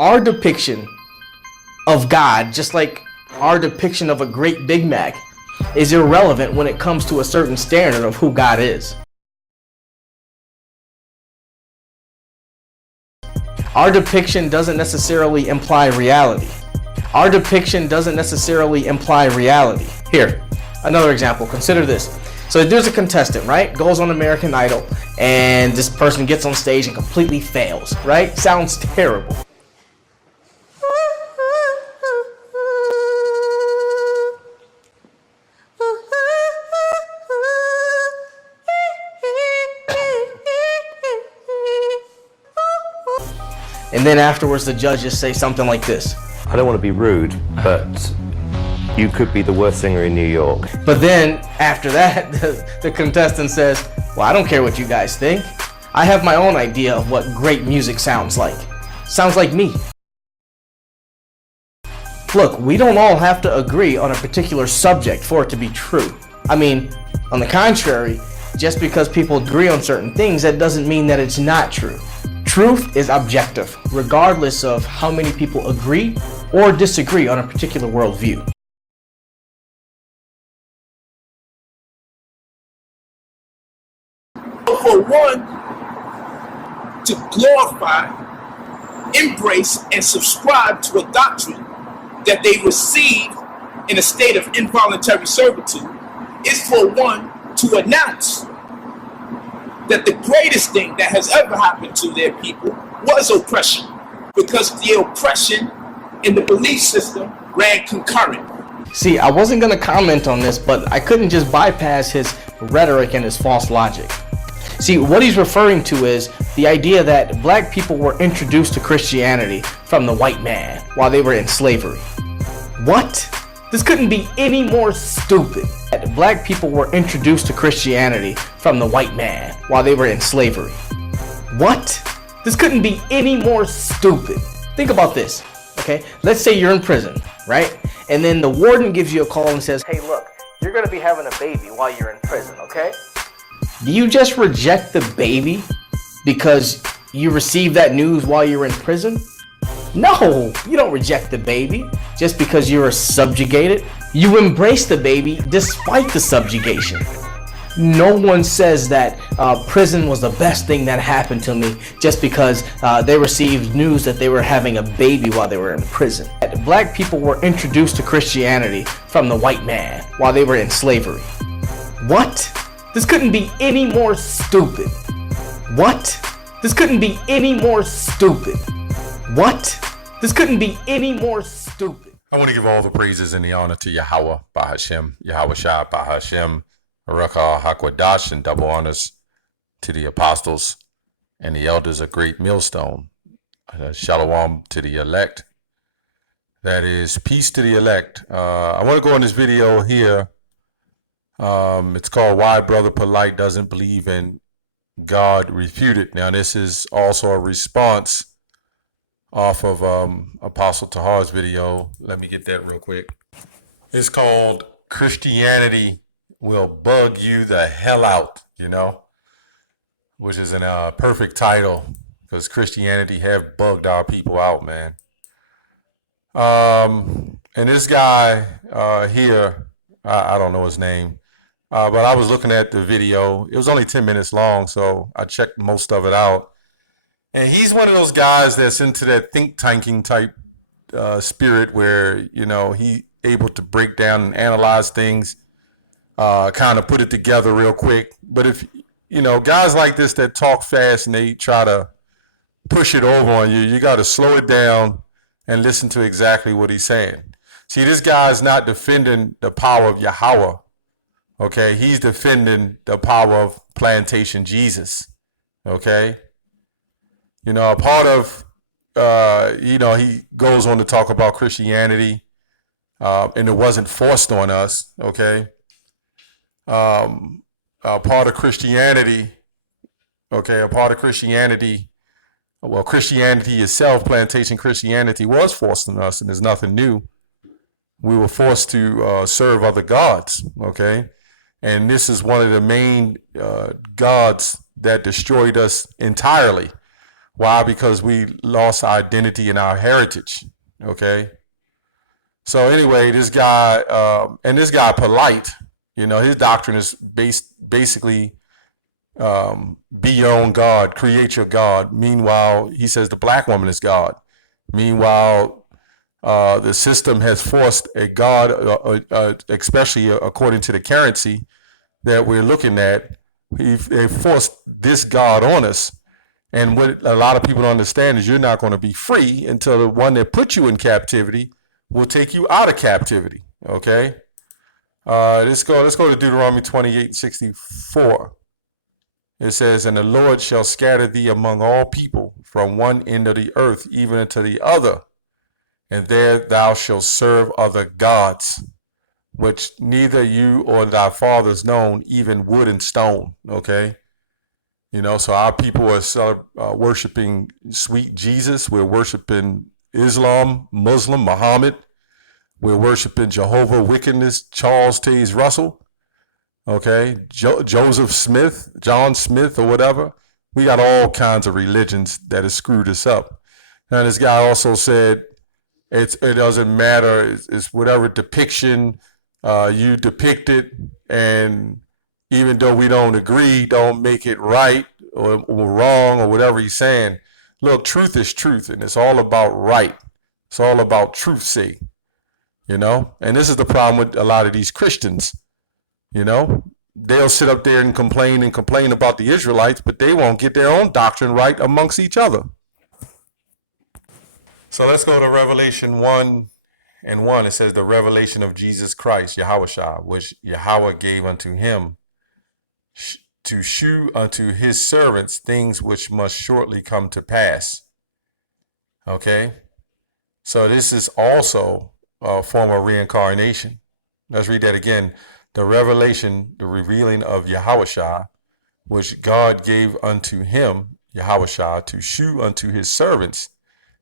our depiction of God, just like our depiction of a great Big Mac, is irrelevant when it comes to a certain standard of who God is. Our depiction doesn't necessarily imply reality. Our depiction doesn't necessarily imply reality. Here, another example. Consider this. So there's a contestant, right? Goes on American Idol, and this person gets on stage and completely fails, right? Sounds terrible. And then afterwards, the judges say something like this. I don't want to be rude, but you could be the worst singer in New York. But then after that, the contestant says, well, I don't care what you guys think. I have my own idea of what great music sounds like. Sounds like me. Look, we don't all have to agree on a particular subject for it to be true. I mean, on the contrary, just because people agree on certain things, that doesn't mean that it's not true. Truth is objective, regardless of how many people agree or disagree on a particular worldview. For one, to glorify, embrace, and subscribe to a doctrine that they received in a state of involuntary servitude is for one to announce that the greatest thing that has ever happened to their people was oppression, because the oppression in the belief system ran concurrent. See, I wasn't going to comment on this, but I couldn't just bypass his rhetoric and his false logic. See, what he's referring to is the idea that black people were introduced to Christianity from the white man while they were in slavery. What? This couldn't be any more stupid. That black people were introduced to Christianity from the white man while they were in slavery. What? This couldn't be any more stupid. Think about this, okay? Let's say you're in prison, right? And then the warden gives you a call and says, hey, look, you're gonna be having a baby while you're in prison, okay? Do you just reject the baby because you received that news while you were in prison? No, you don't reject the baby just because you were subjugated. You embrace the baby despite the subjugation. No one says that prison was the best thing that happened to me just because they received news that they were having a baby while they were in prison. Black people were introduced to Christianity from the white man while they were in slavery. What? This couldn't be any more stupid. What? This couldn't be any more stupid. What? This couldn't be any more stupid. I want to give all the praises and the honor to Yahweh, Bahashem, Yahweh Shah, Bahashem, Barakah, Hakwadash, and double honors to the apostles and the elders of Great Millstone. Shalom to the elect. That is peace to the elect. I want to go on this video here. It's called Why Brother Polite Doesn't Believe in God Refuted. Now, this is also a response off of Apostle Tahar's video. Let me get that real quick. It's called Christianity Will Bug You the Hell Out, you know, which is a perfect title because Christianity have bugged our people out, man. And this guy here, I don't know his name, but I was looking at the video. It was only 10 minutes long, so I checked most of it out. And he's one of those guys that's into that think tanking type spirit where, you know, he able to break down and analyze things, kind of put it together real quick. But if, you know, guys like this that talk fast and they try to push it over on you, you got to slow it down and listen to exactly what he's saying. See, this guy's not defending the power of Yahweh. Okay, he's defending the power of Plantation Jesus. Okay. You know, a part of, you know, he goes on to talk about Christianity, and it wasn't forced on us, okay? A part of Christianity, well, Christianity itself, Plantation Christianity, was forced on us, and there's nothing new. We were forced to serve other gods, okay? And this is one of the main gods that destroyed us entirely. Why? Because we lost our identity and our heritage. Okay. So anyway, this guy, and this guy Polite, his doctrine is basically be your own God, create your God. Meanwhile, he says the black woman is God. Meanwhile, the system has forced a God, especially according to the currency that we're looking at, they forced this God on us. And what a lot of people don't understand is you're not going to be free until the one that put you in captivity will take you out of captivity. Okay. Let's go to Deuteronomy 28:64. It says, and the Lord shall scatter thee among all people from one end of the earth even unto the other, and there thou shalt serve other gods, which neither you or thy fathers known, even wood and stone. Okay. So our people are worshiping sweet Jesus. We're worshiping Islam, Muslim, Muhammad. We're worshiping Jehovah Wickedness, Charles Taze Russell. Okay. Joseph Smith, John Smith, or whatever. We got all kinds of religions that have screwed us up. Now, this guy also said it doesn't matter. It's whatever depiction you depict it, and even though we don't agree, don't make it right or wrong or whatever he's saying. Look, truth is truth, and it's all about right. It's all about truth, see, and this is the problem with a lot of these Christians. They'll sit up there and complain about the Israelites, but they won't get their own doctrine right amongst each other. So let's go to Revelation 1:1. It says the revelation of Jesus Christ, Yahushua, which Yahweh gave unto him to shew unto his servants things which must shortly come to pass. Okay. So this is also a form of reincarnation. Let's read that again. The revelation, the revealing of Yahushua, which God gave unto him, Yahushua, to shew unto his servants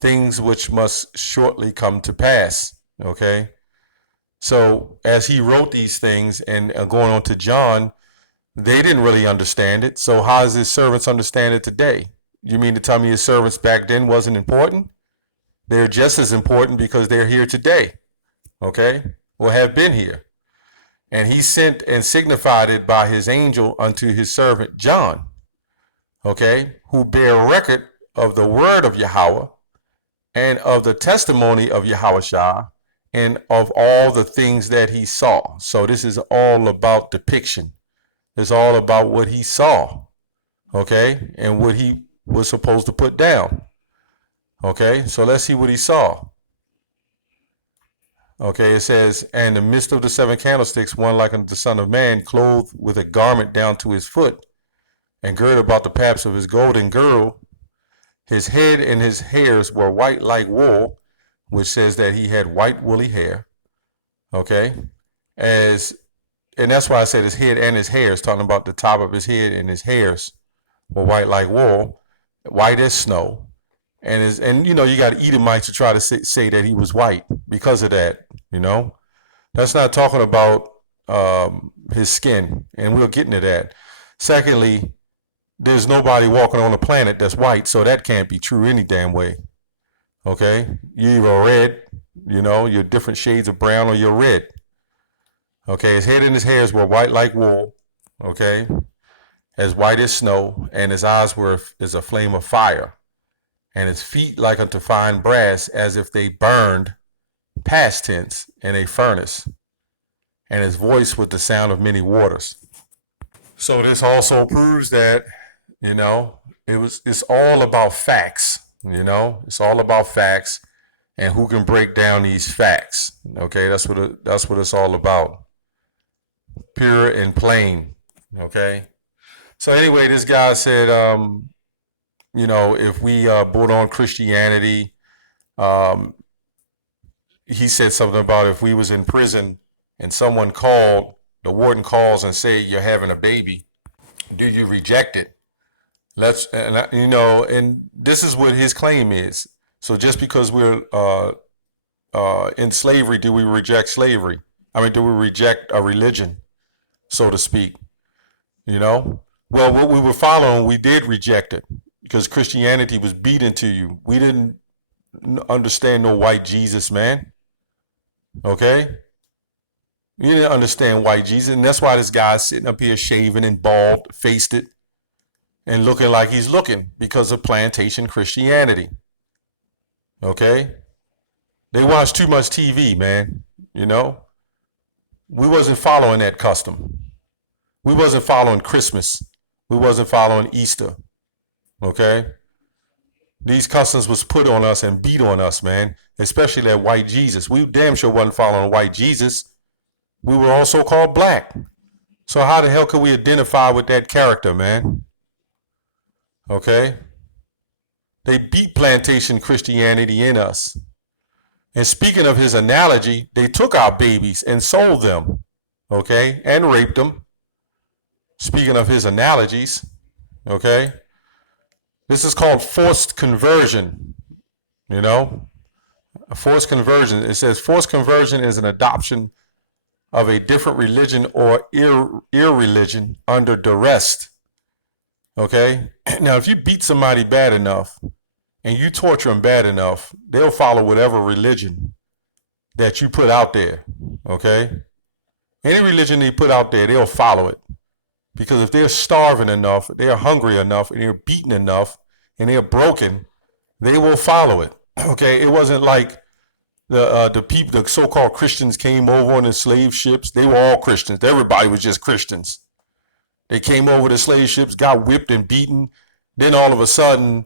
things which must shortly come to pass. Okay. So as he wrote these things and going on to John, they didn't really understand it. So how does his servants understand it today? You mean to tell me his servants back then wasn't important? They're just as important because they're here today. Okay. Or have been here. And he sent and signified it by his angel unto his servant John. Okay. Who bear record of the word of Yahweh and of the testimony of Yahushua and of all the things that he saw. So this is all about depiction. It's all about what he saw. Okay. And what he was supposed to put down. Okay. So let's see what he saw. Okay, it says, and in the midst of the seven candlesticks, one like unto the Son of Man, clothed with a garment down to his foot, and girded about the paps of his golden girdle. His head and his hairs were white like wool, which says that he had white woolly hair. Okay, and that's why I said his head and his hairs, talking about the top of his head and his hairs were white like wool, white as snow. And you got Edomites to try to say that he was white because of that. That's not talking about his skin, and we'll get into that. Secondly, there's nobody walking on the planet that's white, so that can't be true any damn way. Okay, you're either red, you're different shades of brown, or you're red. Okay, his head and his hairs were white like wool. Okay, as white as snow, and his eyes were as a flame of fire. And his feet like unto fine brass, as if they burned, past tense, in a furnace. And his voice with the sound of many waters. So this also proves that, it's all about facts. It's all about facts, and who can break down these facts. Okay, that's what it's all about. Pure and plain. Okay. So anyway, this guy said, if we brought on Christianity, he said something about if we was in prison and someone called, the warden calls and say you're having a baby, do you reject it? And this is what his claim is. So just because we're in slavery, do we reject slavery? Do we reject a religion, so to speak? Well, what we were following, we did reject it. because Christianity was beat into you. We didn't understand no white Jesus, man. Okay? You didn't understand white Jesus, and that's why this guy's sitting up here shaving and bald, faced it, and looking like he's looking because of plantation Christianity. Okay? They watch too much TV, man. You know? We wasn't following that custom. We wasn't following Christmas. We wasn't following Easter. Okay? These customs was put on us and beat on us, man. Especially that white Jesus. We damn sure wasn't following white Jesus. We were all so-called black. So how the hell could we identify with that character, man? Okay? They beat plantation Christianity in us. And speaking of his analogy, they took our babies and sold them, okay, and raped them. Speaking of his analogies, okay, this is called forced conversion, you know, forced conversion. It says forced conversion is an adoption of a different religion or irreligion under duress, okay. Now, if you beat somebody bad enough, and you torture them bad enough, they'll follow whatever religion that you put out there, okay? Any religion they put out there, they'll follow it. Because if they're starving enough, they're hungry enough, and they're beaten enough, and they're broken, they will follow it, okay? It wasn't like the people, the so-called Christians came over on the slave ships. They were all Christians. Everybody was just Christians. They came over the slave ships, got whipped and beaten. Then all of a sudden,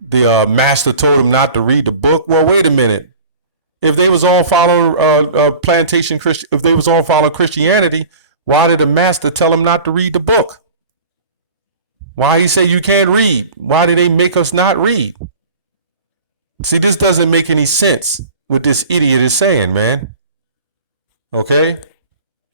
the master told them not to read the book. Well, wait a minute. If they was all following if they was all following Christianity, why did the master tell them not to read the book? Why he say you can't read? Why did they make us not read? See, this doesn't make any sense what this idiot is saying, man. Okay?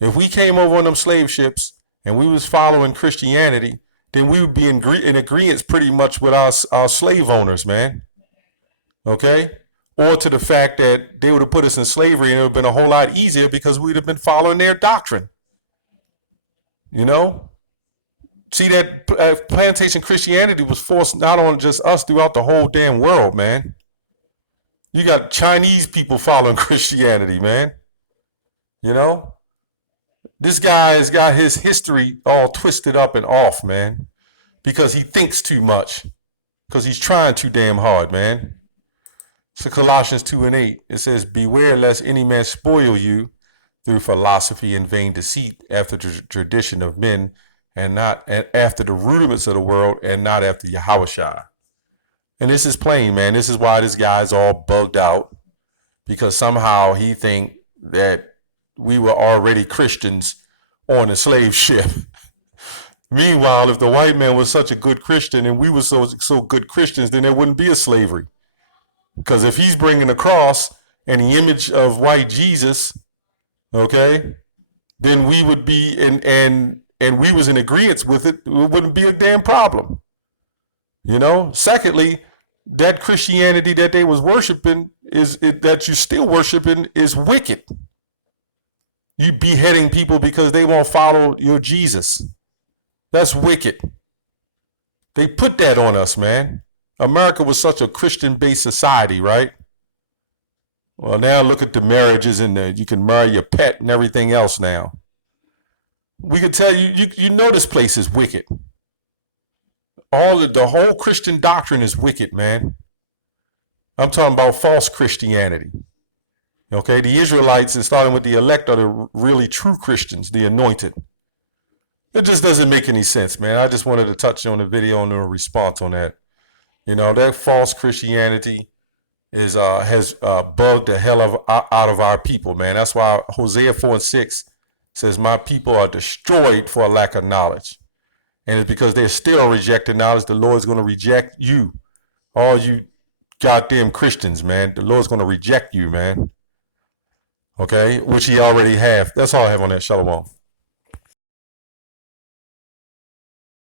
If we came over on them slave ships and we was following Christianity, then we would be in agreement pretty much with our slave owners, man. Okay? Or to the fact that they would have put us in slavery and it would have been a whole lot easier because we'd have been following their doctrine. You know? See, that plantation Christianity was forced not on just us, throughout the whole damn world, man. You got Chinese people following Christianity, man. You know? This guy has got his history all twisted up and off, man, because he thinks too much, because he's trying too damn hard, man. So Colossians 2:8, it says, beware lest any man spoil you through philosophy and vain deceit, after the tradition of men, and after the rudiments of the world, and not after Yahushua. And this is plain, man. This is why this guy's all bugged out, because somehow he think that we were already Christians on a slave ship. Meanwhile, if the white man was such a good Christian and we were so good Christians, then there wouldn't be a slavery. Because if he's bringing the cross and the image of white Jesus, okay, then we would be and we was in agreement with it. It wouldn't be a damn problem. You know. Secondly, that Christianity that they was worshiping that you still worshiping is wicked. You beheading people because they won't follow your Jesus. That's wicked. They put that on us, man. America was such a Christian-based society, right? Well, now look at the marriages and you can marry your pet and everything else now. We could tell you know this place is wicked. The whole Christian doctrine is wicked, man. I'm talking about false Christianity. Okay, the Israelites, and starting with the elect, are the really true Christians, the anointed. It just doesn't make any sense, man. I just wanted to touch on the video and a response on that. You know, that false Christianity has bugged the hell out of our people, man. That's why Hosea 4:6 says, my people are destroyed for a lack of knowledge. And it's because they're still rejecting knowledge. The Lord's going to reject you. All you goddamn Christians, man. The Lord's going to reject you, man. Okay, which he already have. That's all I have on that. Shalom.